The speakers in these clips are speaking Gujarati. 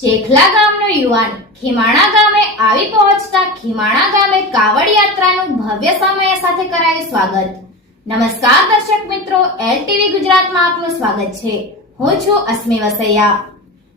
ચેખલા ગામનો યુવાન ખીમાણા ગામે આવી પહોંચતા ખીમાણા ગામે કાવડ યાત્રાનું ભવ્ય સમય સાથે કરાયું સ્વાગત। નમસ્કાર દર્શક મિત્રો, એલટીવી ગુજરાતમાં આપનું સ્વાગત છે। હું છું અસ્મી વસૈયા।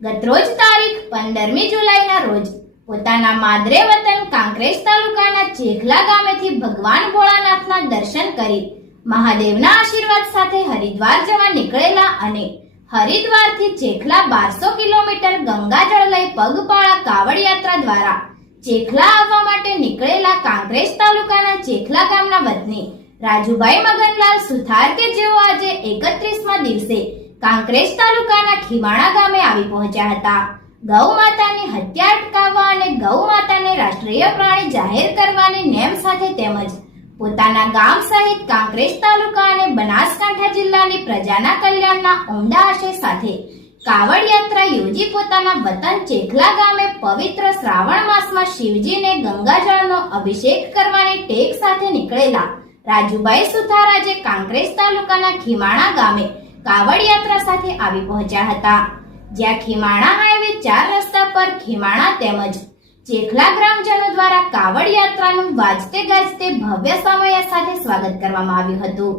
ગતરોજ તારીખ 15મી જુલાઈના રોજ પોતાના માદરે વતન કાંકરેજ તાલુકાના ચેખલા ગામેથી ભગવાન ભોળાનાથના દર્શન કરી મહાદેવના આશીર્વાદ સાથે હરિદ્વાર જવા નીકળેલા અને હરિદ્વારથી ચેખલા 1200 કિલોમીટર ગંગાજળ લઈ પગપાળા કાવડ યાત્રા દ્વારા ચેખલા આવવા માટે નીકળેલા કાંકરેજ તાલુકાના ચેખલા ગામના વતની રાજુભાઈ મગનલાલ સુથાર કે જેઓ આજે 31મા દિવસે કાંકરેજ તાલુકાના ખીમાણા ગામે આવી પહોંચ્યા હતા। ગૌ માતાની હત્યા અટકાવવા અને ગૌ માતાને રાષ્ટ્રીય પ્રાણી જાહેર કરવાની નેમ સાથે તેમજ પોતાના ગામ સહિત કાંકરેજ તાલુકા અને બનાસકાંઠા જિલ્લાની પ્રજાના કલ્યાણના ઉમદા આશય સાથે કાવડ યાત્રા યોજી પોતાના વતન ચેખલા ગામે પવિત્ર શ્રાવણ માસમાં શિવજીને ગંગાજળનો અભિષેક કરવાની ટેક સાથે નીકળેલા રાજુભાઈ સુથાર આજે કાંકરેજ તાલુકાના ખીમાણા ગામે કાવડ યાત્રા સાથે આવી પહોંચ્યા હતા, જ્યાં ખીમાણા હાઈવે 4 રસ્તા પર ખીમાણા તેમજ ચેખલા ગ્રામજનો દ્વારા કાવડ યાત્રાનું વાજતે ગાજતે ભવ્ય સમય સાથે સ્વાગત કરવામાં આવ્યું હતું।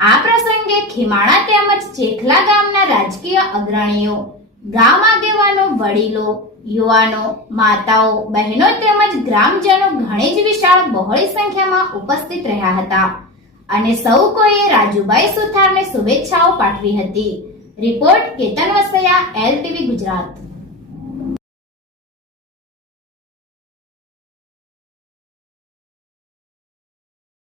આ પ્રસંગે ખીમાણા તેમજ ચેખલા ગામના રાજકીય અગ્રણીઓ, ગામ આગેવાનો, વડીલો, યુવાનો, માતાઓ, બહેનો તેમજ ગ્રામજનો ઘણી જ વિશાળ બહોળી સંખ્યામાં ઉપસ્થિત રહ્યા હતા અને સૌ કોઈએ રાજુભાઈ સુથારને શુભેચ્છાઓ પાઠવી હતી। રિપોર્ટ કેતન વસૈયા, એલટીવી ગુજરાત।